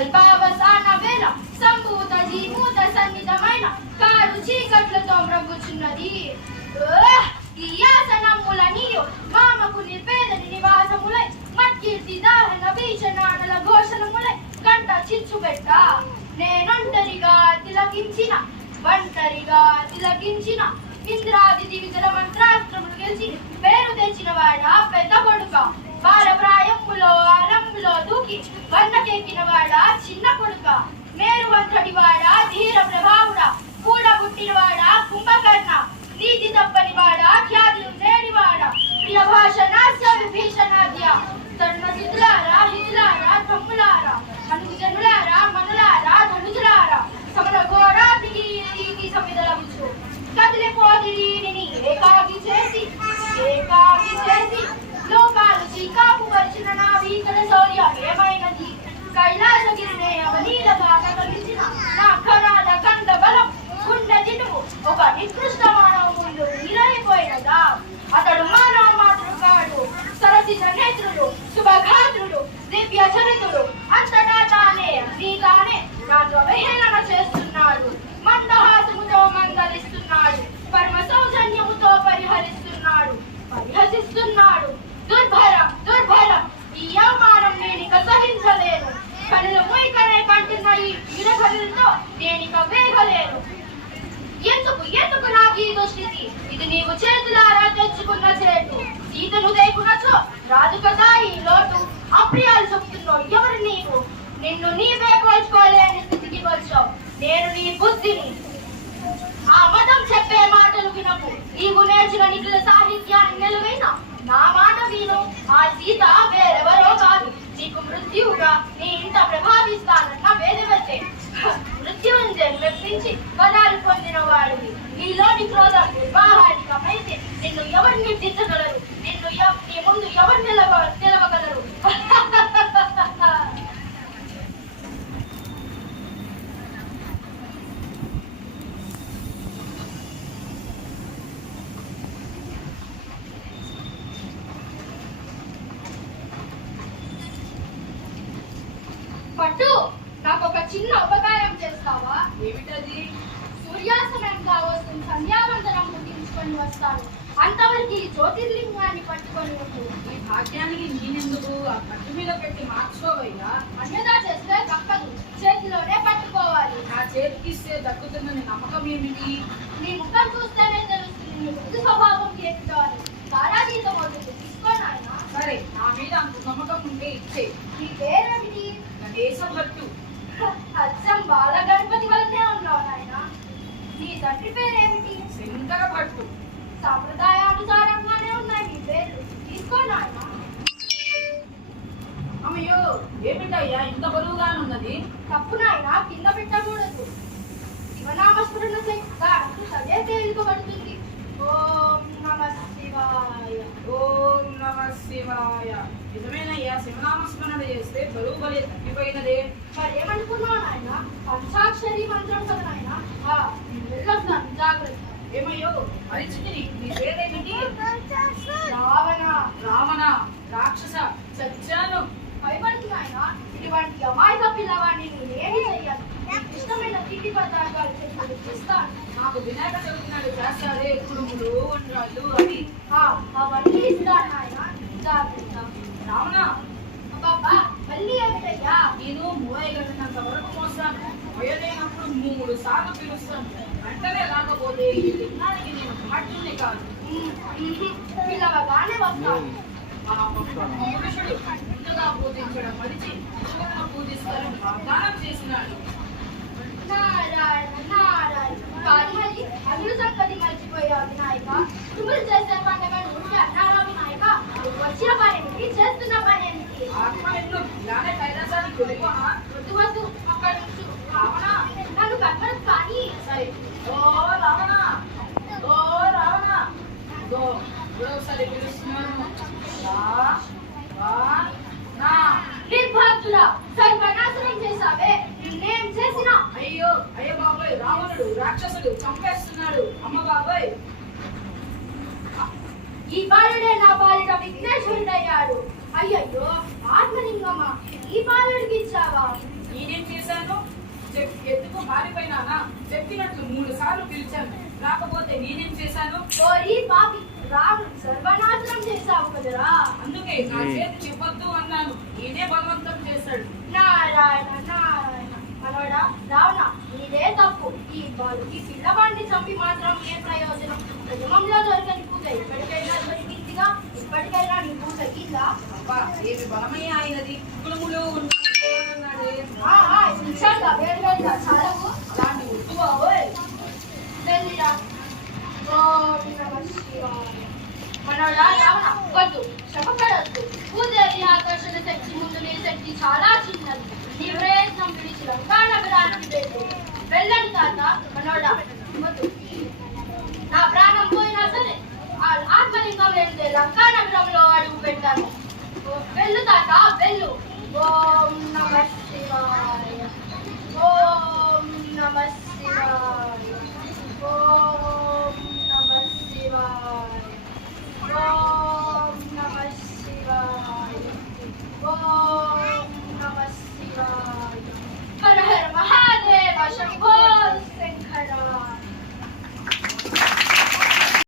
కల్పావసాన వేళ సంభూత జీమూత సన్నిధమైన కారు చీకట్లతో మ్రగ్గుచున్నది. ఈ యాసనముల నీయు మామకు నిర్వేదని నివాసములై మత్కీర్తి దాహన భీషణానల ఘోషణములై కంట చిచ్చుబెట్ట నేనొంటరిగా తిలకించిన ఇంద్రాది దివిజల మంత్రాస్త్రములు గెలిచి పేరు తెచ్చిన వాడా పెద్ద కొడుక. బాలప్రాయములో ఆరంభంలో దూకి వన్నకెక్కిన వాడా చిన్న కొడుక. మేరువంతటి వాడా ధీర ప్రభావుడా కూడబుట్టిన వాడా కుంభకర్ణ. నీతి తప్పని వాడా ఖ్యాతి లేనివాడా ప్రియ భాషణ విభీషణాద్య. తరుణ సిద్ధులారా హితులారా తమ్ములారా అనుజనులారా మనులారా ధనుజులారా సమర ఘోరాతికి సమిదలవచ్చు కదిలిపోదిని ఏకాగి చేసి లోకాలు చీకాపు పరిచిన నా వీకల శౌర్య ఏమైనది. కైలాసగిరినే అవలీలగా కలిసిన నా కణాల కండ బలం గుండె జినుము ఒక నికృష్ట మానవ ముందు నీరైపోయినదా. అతడు మానవ మాతృ కాడు, సరసిజ నేత్రుడు, శుభఘాత్రుడు, దివ్య చరితుడు. అంతటా తానే నాతో అవహేళన చేస్తున్నాడు. మందహాసముతో మందలిస్తున్నాడు, పరమ సౌజన్యముతో పరిహసిస్తున్నాడు. దుర్భరం ఈ అవమానం నేనిక సహించలేను. కనులు మొయ్యకనే కంటున్న ఈ విరగలతో నేనిక వేగలేను. ఎందుకు నాకు ఈ దుస్థితి? ఇది నీవు చేతులారా తెచ్చుకున్న చేటు. సీతను దేకునచో రాదు కదా ఈ లోటు. అప్రియాలు చెప్తున్నావు ఎవరు నీవు? నిన్ను నీవే కోల్చుకోలేని స్థితికి వచ్చావు. నేను నీ బుద్ధిని ఆ మతం చెప్పే మాటలు వినకు. నీవు నేర్చిన నిఖిల సాహిత్యాన్ని నిలువైన నా మాట విను. ఆ సీత వేరెవరో కాదు, నీకు మృత్యువుగా నీ ఇంట ప్రభావిస్తానన్న వేదవతే. మృత్యుంజయం మెప్పించి పదాలు పొందిన వాడివి. నీలోని క్రోధం నిర్వాహానికమైతే నిన్ను ఎవరు నిర్దించగలరు? నీ ముందు ఎవరు నిలవగలరు? పట్టు, నాకు ఒక చిన్న ఉపకారం చేస్తావా? ఏమిటది? సూర్యాస్తమయం కావస్తుంది, సంధ్యావందనం ముగించుకొని వస్తాను. అంతవరకు ఈ జ్యోతిర్లింగాన్ని పట్టుకొని ఉండు. ఈ భాగ్యానికి నేనెందుకు? ఆ పట్టు మీద పెట్టి మార్చుకోవయ్యా. అన్యదా చేస్తే తప్పదు, చేతిలోనే పట్టుకోవాలి. నా చేతికిస్తే దక్కుతుందని నమ్మకం ఏమిటి? నీ ముఖం చూస్తేనే తెలుస్తుంది నీ బుద్ధి స్వభావం ఏమిటో అని. తారాగీతం అవుతుంది, తీసుకోనాయన. సరే, నా మీద అంత నమ్మకం ఉంటే ఇచ్చే. నీ పేరేమిటి? దేశభట్టు. అచ్చం బాల గణపతి వల్లనే ఉన్నావు నాయన. నీ తండ్రి పేరేమిటి? శంకర భట్టు. సాంప్రదాయానుసారంగానే ఉన్నాయి నీ పేర్లు, తీసుకో నాయన. అమ్మయ్యో, ఏమిటయ్యా ఇంత బరువుగానున్నది? తప్పు నాయన, కింద పెట్టకూడదు. శివనామస్మరణ చేస్తాను, అదే తేలికబడుతుంది. ఓం నమః శివాయ. ఓం నమః శివాయ. నిజమేనయ్యా, శివనామస్మరణ చేస్తే బరువు బలే తగ్గిపోయినదే. మరి ఏమనుకున్నావు నాయన? పంచాక్షరి మంత్రం కదా నాయన. వెళ్ళొస్తాను, జాగ్రత్త. ఏమయ్యో పరిస్థితిని, నీ పేరేమిటి? రావణ. రాక్షస. చచ్చాను. భయపడుతు నాయన, ఇటువంటి అమాయక పిల్లవాడిని నేనేమి చెయ్యాలి? ఇష్టమైన తిండి పదార్థాలు చేస్తాను. నాకు వినాయక చవితి నాడు చేస్తారే కుడుములు, వంటరాళ్ళు అవి. అవన్నీ ఇస్తాను నాయన, జాగ్రత్త. రావణ, అబ్బా మళ్ళీ ఏమిటయ్యా? నేను మోయగలిగినంత వరకు మోస్తాను. మోయలేనప్పుడు 3 సార్లు పిలుస్తాను. వెంటనే రాకపోతే ఈ లింగానికి నేను భట్టుని కాదు. పిల్లవగానే వస్తాను. మా పురుషుడు ముందుగా పూజించడం మరిచి శివులను పూజిస్తారని వాగ్దానం చేసినాడు. నారాయణ కానీ మరి అల్లు సంగతి మర్చిపోయావు వినాయక. తుమ్ములు చేసే పండుగను ఉంటే అన్నారా వినాయక? వచ్చిన పని ఏమిటి, చేస్తున్న పని ఏమిటి? ఆత్మనిన్ను ఇలానే కైలాసానికి వెళ్ళిపోనా? వద్దు అక్కడ నుంచి. రావణ, నన్ను కట్టదు కానీ. సరే. ఓ రావణ, ఒకసారి పిలుస్తున్నాను. నిర్భక్తుడా, సర్వనాశనం చేశావే. నిన్నేం చేసినా? అయ్యో బాబాయ్, రావణుడు రాక్షసుడు చంపేస్తున్నాడు. అమ్మ బాబాయ్, ఈ బాలుడే నా బాలిక విఘ్నేశ్వరుడయ్యాడు. అయ్యయ్యో ఆత్మలింగమా, ఈ బాలుడికి ఇచ్చావా? ఈ నేనేం చేశాను? ఎత్తుకు పారిపోయినానా? చెప్పినట్లు 3 సార్లు పిలిచాను, రాకపోతే నేనేం చేశాను? ఓరి పాపి, రాముడు సర్వనాశనం చేశావు కదరా. అందుకే నా చేతి చెప్పొద్దు అన్నాను, నేనే బలవంతం చేశాడు. నారాయణ నారాయణ. మనోడా రావణ, నీదే తప్పు. ఈ పిల్లవాడిని చంపి మాత్రం ఏ ప్రయోజనం? ప్రజమంలో దొరకని పూజ ఎప్పటికైనా దొరికిందిగా. ఇప్పటికైనా నీ పూజ కిందా? అబ్బా, ఏమి బలమయ్య అయినది. కులములో ఉన్నాడే నిమిషాలుగా వేరువేరుగా చాలవు. దాన్ని వద్దు. ఓయ్ వెళ్ళిరా. ఓం నమః శివాయ. మనోడా రావణ, వద్దు, శ్రమపడొద్దు. భూదేవి ఆకర్షణ శక్తి ముందు నీ శక్తి చాలా చిన్నది. నీ ప్రయత్నం విడిచి లంకానగరానికి వెళ్ళు. వెళ్ళండి తాత. మనోడా వద్దు, నా ప్రాణం పోయినా సరే ఆ ఆత్మలింగం లేనిదే లంకానగరంలో అడుగు పెట్టాను. వెళ్ళు తాత, వెళ్ళు. ఓం నమః